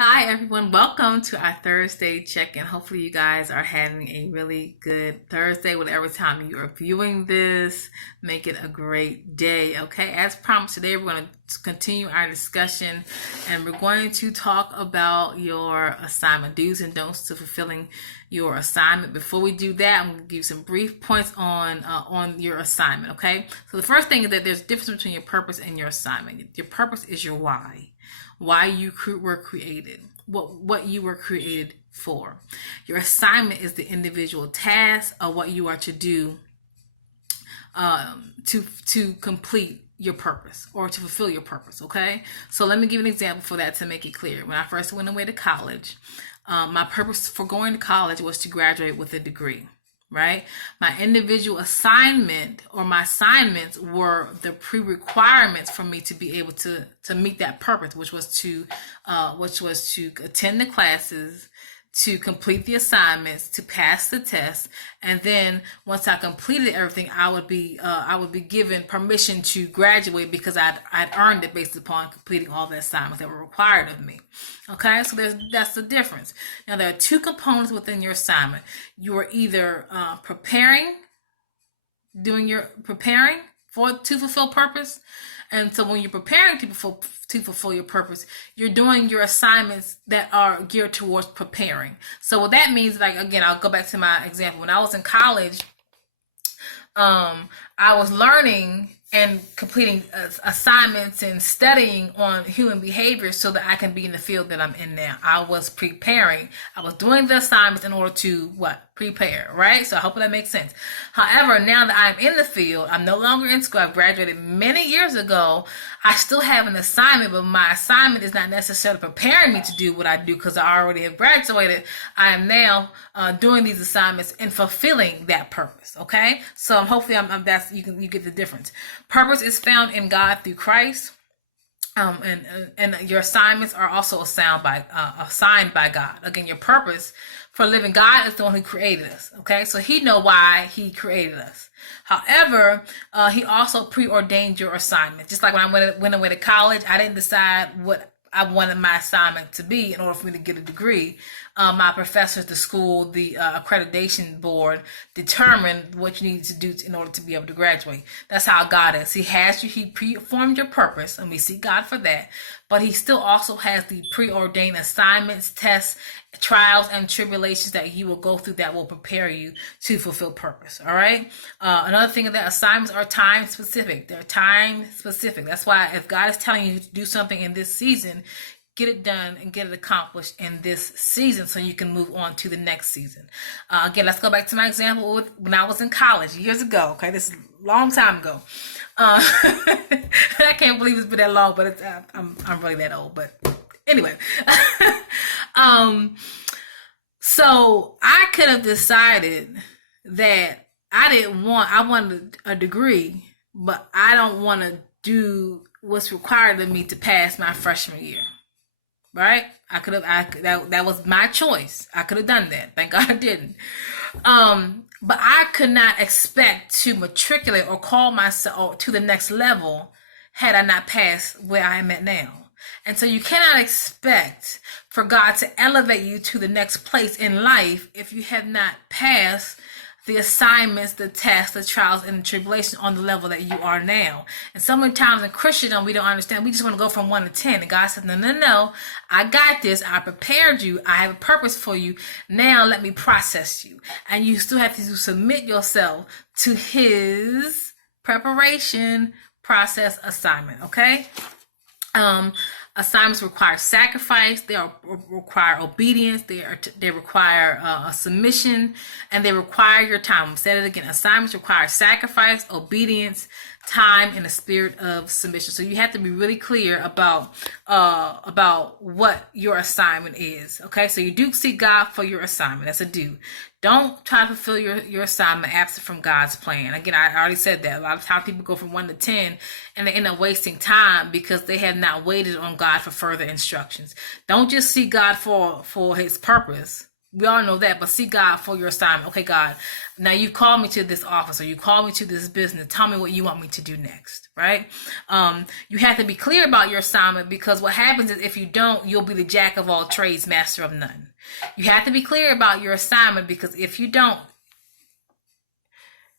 Hi, everyone. Welcome to our Thursday check-in. Hopefully, you guys are having a really good Thursday, whatever time you are viewing this. Make it a great day, okay? As promised, today we're going to continue our discussion and we're going to talk about your assignment, do's and don'ts to fulfilling your assignment. Before we do that, I'm going to give you some brief points on your assignment, okay? So the first thing is that there's a difference between your purpose and your assignment. Your purpose is your why you were created, what you were created for. Your assignment is the individual task of what you are to do to complete your purpose or to fulfill your purpose. Okay, so let me give an example for that to make it clear. When I first went away to college, my purpose for going to college was to graduate with a degree. Right? My individual assignment or my assignments were the pre-requirements for me to be able to meet that purpose, which was to attend the classes, to complete the assignments, to pass the test, and then once I completed everything, I would be given permission to graduate because I'd earned it based upon completing all the assignments that were required of me. Okay, so that's the difference. Now there are two components within your assignment. You are either preparing to fulfill purpose. And so when you're preparing to fulfill your purpose, you're doing your assignments that are geared towards preparing. So what that means, like, again, I'll go back to my example. When I was in college, I was learning and completing assignments and studying on human behavior so that I can be in the field that I'm in now. I was preparing. I was doing the assignments in order to prepare, right? So I hope that makes sense. However, now that I'm in the field, I'm no longer in school. I graduated many years ago. I still have an assignment, but my assignment is not necessarily preparing me to do what I do because I already have graduated. I am now doing these assignments and fulfilling that purpose. Okay, so hopefully you get the difference. Purpose is found in God through Christ. And your assignments are also assigned by God. Again, your purpose for living, God is the one who created us. Okay, so He know why He created us. However, He also preordained your assignment. Just like when I went away to college, I didn't decide what I wanted my assignment to be in order for me to get a degree. My professors, the school, the accreditation board determined what you needed to do in order to be able to graduate. That's how God is. He has you, He preformed your purpose, and we see God for that. But He still also has the preordained assignments, tests, trials, and tribulations that you will go through that will prepare you to fulfill purpose. All right. Another thing is that assignments are time specific. They're time specific. That's why if God is telling you to do something in this season, get it done and get it accomplished in this season so you can move on to the next season. Again, let's go back to my example with when I was in college years ago. Okay, this is a long time ago. I can't believe it's been that long, but I'm really that old. But anyway, so I could have decided that I wanted a degree, but I don't want to do what's required of me to pass my freshman year. Right? That was my choice. I could have done that. Thank God I didn't. But I could not expect to matriculate or call myself to the next level had I not passed where I am at now. And so you cannot expect for God to elevate you to the next place in life if you have not passed the assignments, the tests, the trials, and the tribulations on the level that you are now. And so many times in Christendom, we don't understand. We just want to go from 1 to 10. And God says, no, I got this. I prepared you. I have a purpose for you. Now let me process you. And you still have to submit yourself to His preparation process assignment, okay? Assignments require sacrifice. They require obedience. They require a submission, and they require your time. I'll say it again. Assignments require sacrifice, obedience, time, and a spirit of submission. So you have to be really clear about what your assignment is. Okay, so you do seek God for your assignment. That's a do. Don't try to fulfill your assignment absent from God's plan. Again, I already said that. A lot of times people go from 1 to 10 and they end up wasting time because they have not waited on God for further instructions. Don't just seek God for His purpose. We all know that, but seek God for your assignment. Okay, God, now you called me to this office, or you called me to this business. Tell me what you want me to do next, right? You have to be clear about your assignment, because what happens is if you don't, you'll be the jack of all trades, master of none. You have to be clear about your assignment, because if you don't,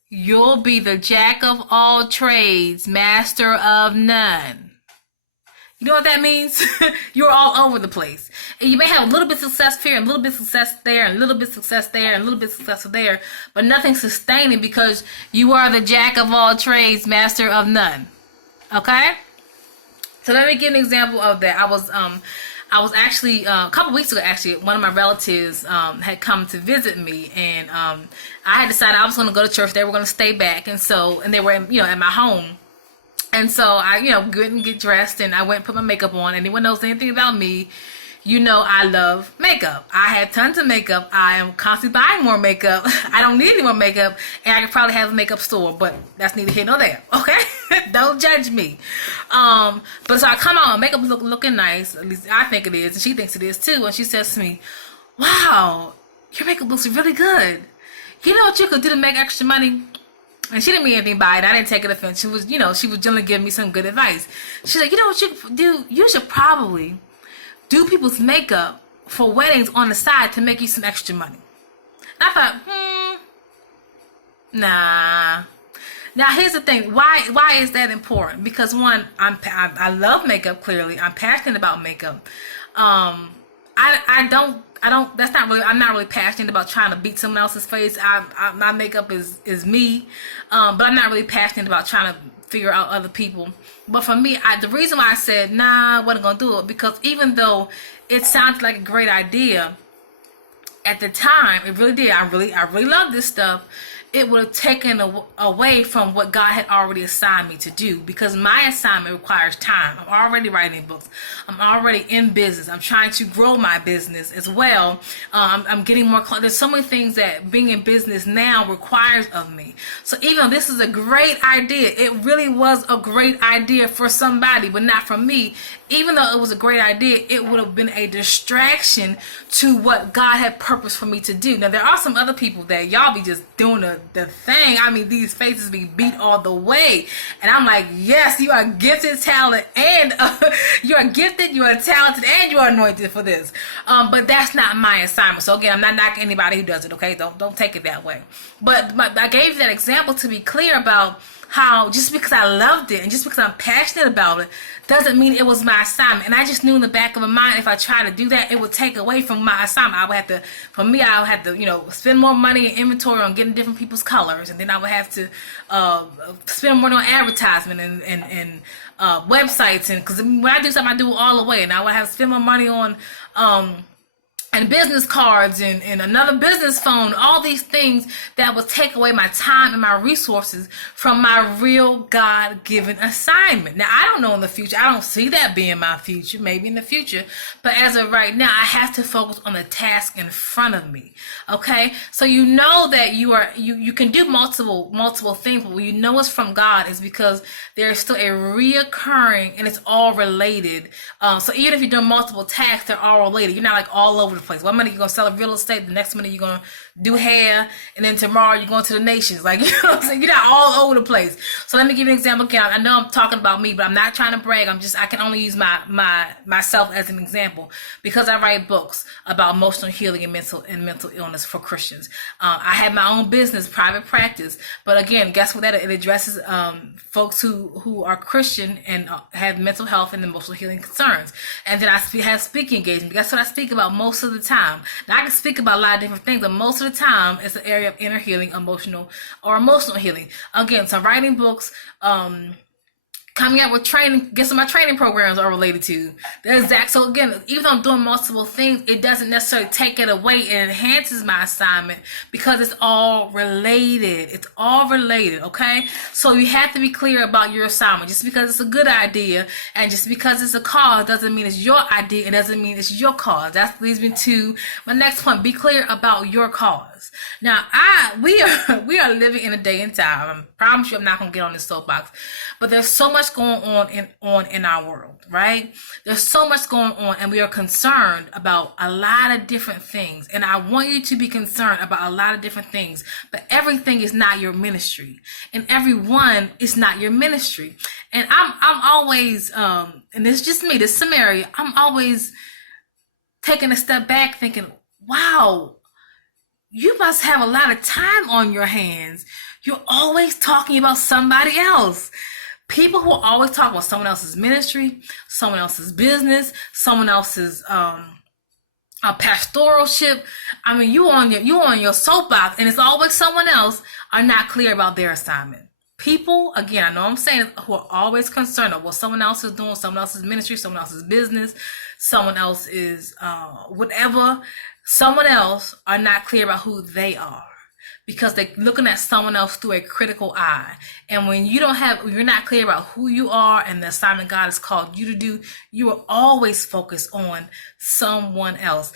you'll be the jack of all trades, master of none. You know what that means? You're all over the place. And you may have a little bit of success here, and a little bit of success there, and a little bit of success there, and a little bit of success there, but nothing sustaining, because you are the jack of all trades, master of none. Okay? So let me give an example of that. I was actually, a couple weeks ago, actually, one of my relatives had come to visit me, and I had decided I was going to go to church. They were going to stay back, and they were, at my home. And so I, good and get dressed, and I went and put my makeup on. Anyone knows anything about me, I love makeup. I had tons of makeup. I am constantly buying more makeup. I don't need any more makeup, and I could probably have a makeup store, but that's neither here nor there, okay? Don't judge me. But so I come out, my makeup is looking nice, at least I think it is, and she thinks it is too, and she says to me, wow, your makeup looks really good. You know what you could do to make extra money? And she didn't mean anything by it. I didn't take it offense. She was generally giving me some good advice. She's like, you know what you could do? You should probably do people's makeup for weddings on the side to make you some extra money. And I thought, nah. Now here's the thing. Why is that important? Because one, I love makeup. Clearly, I'm passionate about makeup. I'm not really passionate about trying to beat someone else's face. My makeup is me, but I'm not really passionate about trying to figure out other people. But for me, the reason why I said, nah, I wasn't going to do it, because even though it sounds like a great idea, at the time, it really did. I really love this stuff. It would have taken away from what God had already assigned me to do, because my assignment requires time. I'm already writing books. I'm already in business. I'm trying to grow my business as well. I'm getting more. There's so many things that being in business now requires of me. So even though this is a great idea, it really was a great idea for somebody, but not for me. Even though it was a great idea, it would have been a distraction to what God had purposed for me to do. Now, there are some other people that y'all be just doing the thing. I mean, these faces be beat all the way. And I'm like, yes, you are gifted, talent, and you are gifted, you are talented, and you are anointed for this. But that's not my assignment. So again, I'm not knocking anybody who does it, okay? Don't take it that way. But I gave you that example to be clear about how just because I loved it and just because I'm passionate about it doesn't mean it was my assignment. And I just knew in the back of my mind, if I tried to do that, it would take away from my assignment. I would have to spend more money in inventory on getting different people's colors. And then I would have to spend more on advertisement and websites. And because when I do something, I do it all the way. And I would have to spend more money on and business cards and another business phone, all these things that will take away my time and my resources from my real God-given assignment. Now, I don't know in the future. I don't see that being my future, maybe in the future. But as of right now, I have to focus on the task in front of me. Okay? So you know that you can do multiple things, but when you know it's from God, is because there's still a reoccurring, and it's all related. So even if you're doing multiple tasks, they're all related. You're not like all over the place. One minute you're going to sell real estate, the next minute you're going to do hair, and then tomorrow you're going to the nations. Like, you know what I'm saying? You're not all over the place. So let me give you an example again. I know I'm talking about me, but I'm not trying to brag. I can only use myself as an example, because I write books about emotional healing and mental illness for Christians. I have my own business, private practice, but again, guess what? It addresses folks who are Christian and have mental health and emotional healing concerns. And then I have speaking engagements. Guess what I speak about most of the time? Now, I can speak about a lot of different things, but most of the time it's an area of inner healing, emotional healing. Again, so writing books, coming up with training, guess what my training programs are related to. So again, even though I'm doing multiple things, it doesn't necessarily take it away. It enhances my assignment because it's all related. It's all related, okay? So you have to be clear about your assignment. Just because it's a good idea and just because it's a cause doesn't mean it's your idea. It doesn't mean it's your cause. That leads me to my next point. Be clear about your cause. Now, we are living in a day and time. I promise you I'm not going to get on this soapbox, but there's so much much going on in our world, right? There's so much going on, and we are concerned about a lot of different things. And I want you to be concerned about a lot of different things, but everything is not your ministry, and everyone is not your ministry. And I'm always, and it's just me, this is Samaria, I'm always taking a step back thinking, wow, you must have a lot of time on your hands. You're always talking about somebody else. People who always talk about someone else's ministry, someone else's business, someone else's a pastoralship. I mean, you on your soapbox, and it's always someone else are not clear about their assignment. People, again, I know I'm saying, who are always concerned of what someone else is doing, someone else's ministry, someone else's business, someone else is whatever. Someone else are not clear about who they are, because they're looking at someone else through a critical eye. And when you're not clear about who you are and the assignment God has called you to do, you are always focused on someone else.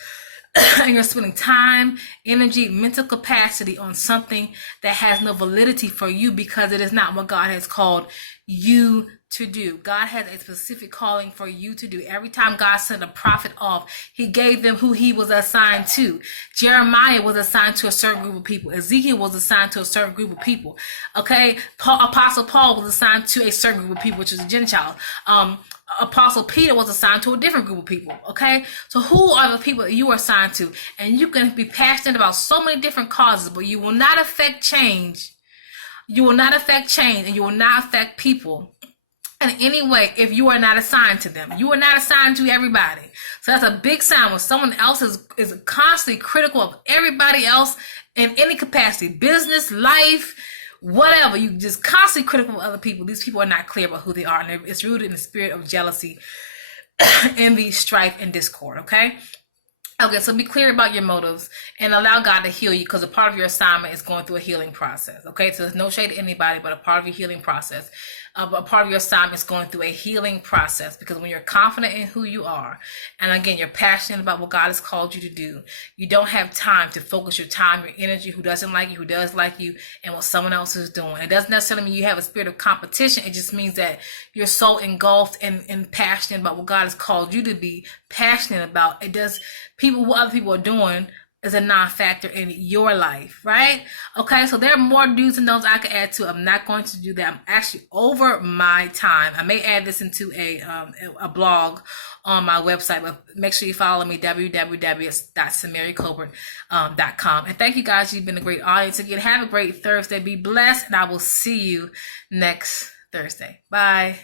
And you're spending time, energy, mental capacity on something that has no validity for you, because it is not what God has called you to do. God has a specific calling for you to do. Every time God sent a prophet off, he gave them who he was assigned to. Jeremiah was assigned to a certain group of people. Ezekiel was assigned to a certain group of people. Okay, Apostle Paul was assigned to a certain group of people, which is the Gentiles. Apostle Peter was assigned to a different group of people. Okay, so who are the people that you are assigned to? And you can be passionate about so many different causes, but you will not affect change. You will not affect change, and you will not affect people in any way if you are not assigned to them. You are not assigned to everybody. So that's a big sign when someone else is constantly critical of everybody else in any capacity, business, life, whatever. You just constantly critical of other people. These people are not clear about who they are, and it's rooted in the spirit of jealousy, envy, strife, and discord. Okay, so be clear about your motives and allow God to heal you, because a part of your assignment is going through a healing process. Okay, so there's no shade to anybody, but a part of your healing process, a part of your assignment is going through a healing process, because when you're confident in who you are, and again, you're passionate about what God has called you to do, you don't have time to focus your time, your energy, who doesn't like you, who does like you, and what someone else is doing. It doesn't necessarily mean you have a spirit of competition. It just means that you're so engulfed and passionate about what God has called you to be passionate about. It does. What other people are doing is a non-factor in your life, right? Okay, so there are more do's and don'ts I could add to. I'm not going to do that. I'm actually over my time. I may add this into a blog on my website, but make sure you follow me, www.samariacolbert.com. And thank you guys. You've been a great audience. Again, have a great Thursday. Be blessed, and I will see you next Thursday. Bye.